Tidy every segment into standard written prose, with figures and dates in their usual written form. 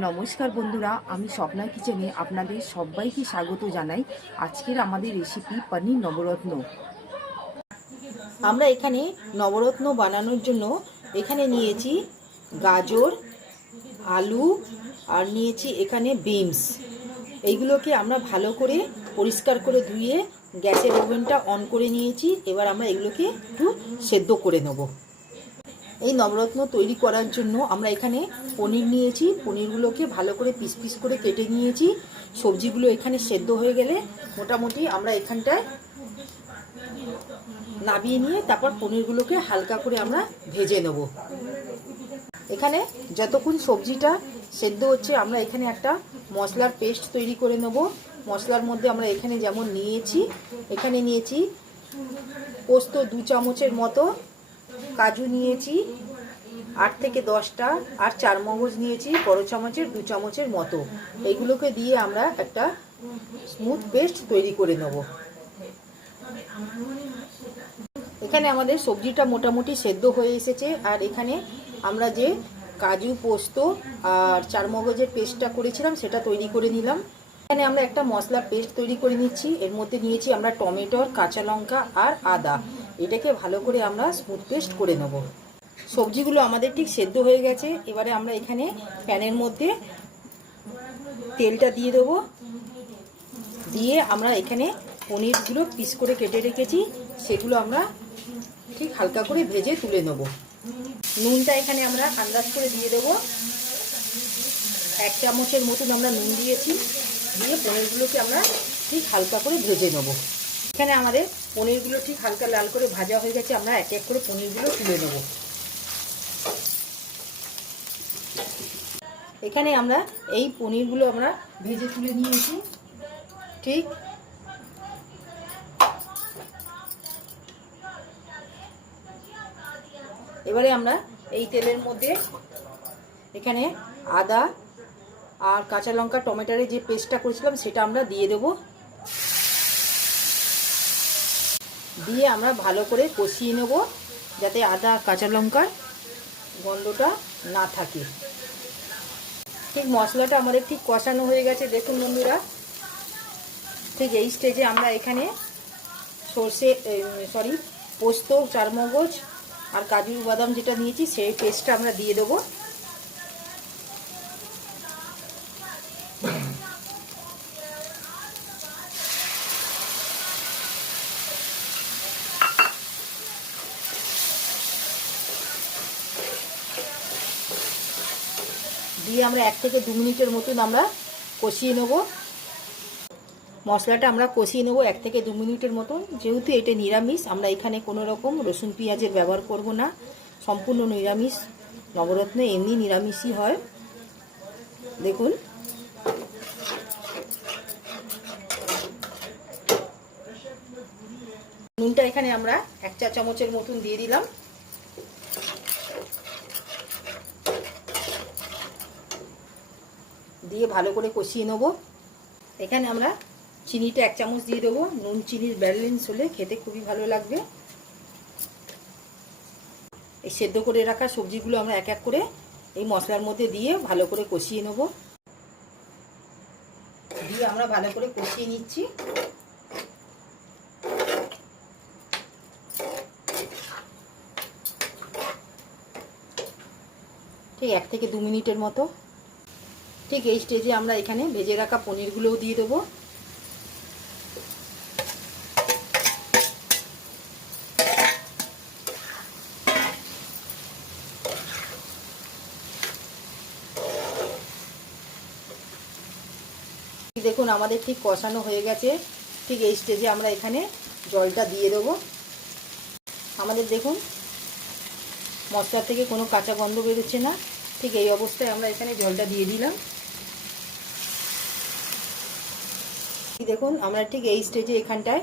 নমস্কার বন্ধুরা, আমি স্বপ্না কিচেনে আপনাদের সবাইকে স্বাগত জানাই। আজকের আমাদের রেসিপি পনির নবরত্ন। আমরা এখানে নবরত্ন বানানোর জন্য এখানে নিয়েছি গাজর, আলু আর নিয়েছি এখানে বিনস। এইগুলোকে আমরা ভালো করে পরিষ্কার করে ধুয়ে গ্যাসের ওভেনটা অন করে নিয়েছি। এবার আমরা এগুলোকে একটু সেদ্ধ করে নেব। এই নবরত্ন তৈরি করার জন্য আমরা এখানে পনির নিয়েছি। পনিরগুলোকে ভালো করে পিস পিস করে কেটে নিয়েছি। সবজিগুলো এখানে সেদ্ধ হয়ে গেলে মোটামুটি আমরা এখানটায় নাবিয়ে নিয়ে তারপর পনিরগুলোকে হালকা করে আমরা ভেজে নেব। এখানে যতক্ষণ সবজিটা সেদ্ধ হচ্ছে আমরা এখানে একটা মশলার পেস্ট তৈরি করে নেব। মশলার মধ্যে আমরা এখানে যেমন নিয়েছি পোস্ত 2 চামচের মতো, কাজু নিয়েছি 8 থেকে 10টা, আর চারমগজ নিয়েছি বড় চামচের 2 চামচের মতো। এইগুলোকে দিয়ে আমরা একটা স্মুথ পেস্ট তৈরি করে নেব। এখানে আমাদের সবজিটা মোটামুটি সেদ্ধ হয়ে এসেছে। আর এখানে আমরা যে কাজু, পোস্ত আর চারমগজের পেস্টটা করেছিলাম সেটা তৈরি করে নিলাম। এখানে আমরা একটা মশলা পেস্ট তৈরি করে নিচ্ছি। এর মধ্যে নিয়েছি আমরা টমেটো, কাঁচা লঙ্কা আর আদা। এটাকে ভালো করে আমরা স্মুথ পেস্ট করে নেব। সবজিগুলো আমাদের ঠিক সেদ্ধ হয়ে গেছে। এবারে আমরা এখানে প্যানের মধ্যে তেলটা দিয়ে দেবো। দিয়ে আমরা এখানে পনিরগুলো পিস করে কেটে রেখেছি, সেগুলো আমরা ঠিক হালকা করে ভেজে তুলে নেব। নুনটা এখানে আমরা আন্দাজ করে দিয়ে দেবো। 1 চামচের মতন আমরা নুন দিয়েছি। দিয়ে পনিরগুলোকে আমরা ঠিক হালকা করে ভেজে নেব। এখানে আমাদের পনিরগুলো ঠিক হালকা লাল করে ভাজা হয়ে গেছে। আমরা এক এক করে পনিরগুলো তুলে নেব। এখানে আমরা এই পনিরগুলো আমরা ভেজে তুলে নিয়েছি। ঠিক এবারে আমরা এই তেলের মধ্যে এখানে আদা আর কাঁচা লঙ্কা, টমেটোর যে পেস্টটা করেছিলাম সেটা আমরা দিয়ে দেব। দিয়ে আমরা ভালো করে কষিয়ে নেব যাতে আদা কাঁচা লঙ্কার গন্ধটা না থাকে। ঠিক মশলাটা আমাদের ঠিক কষানো হয়ে গেছে। দেখুন বন্ধুরা, ঠিক এই স্টেজে আমরা এখানে পোস্ত, চারমগজ আর কাজু বাদাম যেটা নিয়েছি সেই পেস্টটা আমরা দিয়ে দেবো। দিয়ে আমরা 1 থেকে 2 মিনিটের মতন আমরা কষিয়ে নেব। মশলাটা আমরা কষিয়ে নেব 1 থেকে 2 মিনিটের মতন। যেহেতু এটা নিরামিষ, আমরা এখানে কোনো রকম রসুন পেঁয়াজের ব্যবহার করব না। সম্পূর্ণ নিরামিষ নবরত্ন, এমনি নিরামিষই হয়। দেখুন নুনটা এখানে আমরা 1 চা চামচের মতন দিয়ে দিলাম। দিয়ে ভালো করে কষিয়ে নেব। এখানে আমরা চিনিটা 1 চামচ দিয়ে দেবো। নুন চিনির ব্যালেন্স হলে খেতে খুবই ভালো লাগবে। এই সেদ্ধ করে রাখা সবজিগুলো আমরা এক এক করে এই মশলার মধ্যে দিয়ে ভালো করে কষিয়ে নেব। দিয়ে আমরা ভালো করে কষিয়ে নিচ্ছি। ঠিক 1 থেকে 2 মিনিটের মতো। ঠিক এই স্টেজে আমরা এখানে ভেজে রাখা পনিরগুলোও দিয়ে দেবো। দেখুন আমাদের ঠিক কষানো হয়ে গেছে। ঠিক এই স্টেজে আমরা এখানে জলটা দিয়ে দেবো। আমাদের দেখুন মশলা থেকে কোনো কাঁচা গন্ধ বেরোচ্ছে না। ঠিক এই অবস্থায় আমরা এখানে জলটা দিয়ে দিলাম। দেখুন আমরা ঠিক এই স্টেজে এখানটায়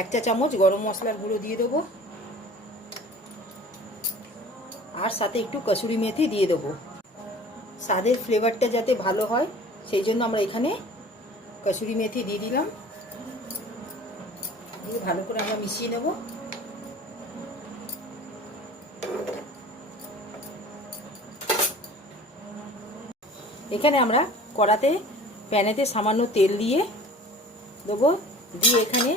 1 চা চামচ গরম মশলার গুঁড়ো দিয়ে দেবো। আর সাথে একটু কসুরি মেথি দিয়ে দেবো। স্বাদের ফ্লেভারটা যাতে ভালো হয় সেই জন্য আমরা এখানে কসুরি মেথি দিয়ে দিলাম। দিয়ে ভালো করে আমরা মিশিয়ে নেব। এখানে আমরা কড়াতে প্যানেতে সামান্য তেল দিয়ে দেবো, দিয়ে এখানে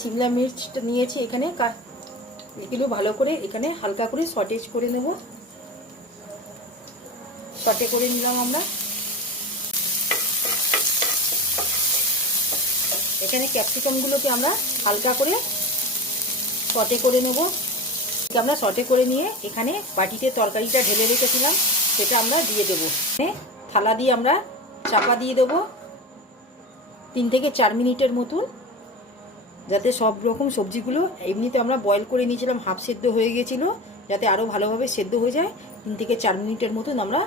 শিমলা মির্চটা নিয়েছি, এগুলো ভালো করে এখানে হালকা করে সটেজ করে নেব। সটে করে নিলাম আমরা। এখানে ক্যাপসিকামগুলোকে আমরা হালকা করে সটে করে নেব। আমরা সটে করে নিয়ে এখানে বাটিতে তরকারিটা ঢেলে রেখেছিলাম সেটা আমরা দিয়ে দেবো। থালা দিয়ে আমরা চাপা দিয়ে দেবো 3 থেকে 4 মিনিটের মতন, যাতে সব রকম সবজিগুলো, এমনিতে আমরা বয়েল করে নিয়েছিলাম, হাফ সেদ্ধ হয়ে গেছিলো, যাতে আরও ভালোভাবে সেদ্ধ হয়ে যায়। 3 থেকে 4 মিনিটের মতন আমরা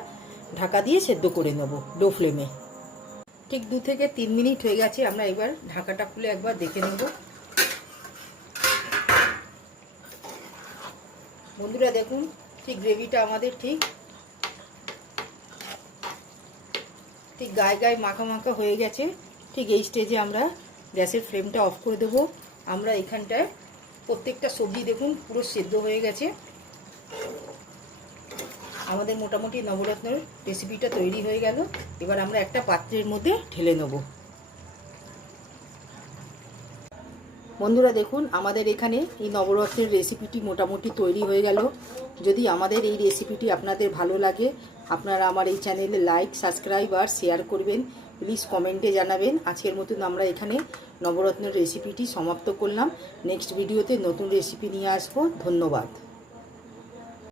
ঢাকা দিয়ে সেদ্ধ করে নেব লো ফ্লেমে। ঠিক 2 থেকে 3 মিনিট হয়ে গেছে। আমরা এবার ঢাকাটা খুলে একবার দেখে নেব। বন্ধুরা দেখুন, ঠিক গ্রেভিটা আমাদের ঠিক গায়ে গায়ে মাখা মাখা হয়ে গেছে। ঠিক এই স্টেজে আমরা গ্যাসের ফ্লেমটা অফ করে দেবো। আমরা এখানটায় প্রত্যেকটা সবজি দেখুন পুরো সেদ্ধ হয়ে গেছে। আমাদের মোটামুটি নবরত্নের রেসিপিটা তৈরি হয়ে গেল। এবার আমরা একটা পাত্রের মধ্যে ঢেলে নেব। বন্ধুরা দেখুন, আমাদের এখানে এই নবরত্নের রেসিপিটি মোটামুটি তৈরি হয়ে গেল। যদি আমাদের এই রেসিপিটি আপনাদের ভালো লাগে, আপনারা আমার এই চ্যানেলে লাইক, সাবস্ক্রাইব আর শেয়ার করবেন। প্লিজ কমেন্টে জানাবেন। আজকের মতন আমরা এখানে নবরত্নের রেসিপিটি সমাপ্ত করলাম। নেক্সট ভিডিওতে নতুন রেসিপি নিয়ে আসবো। ধন্যবাদ।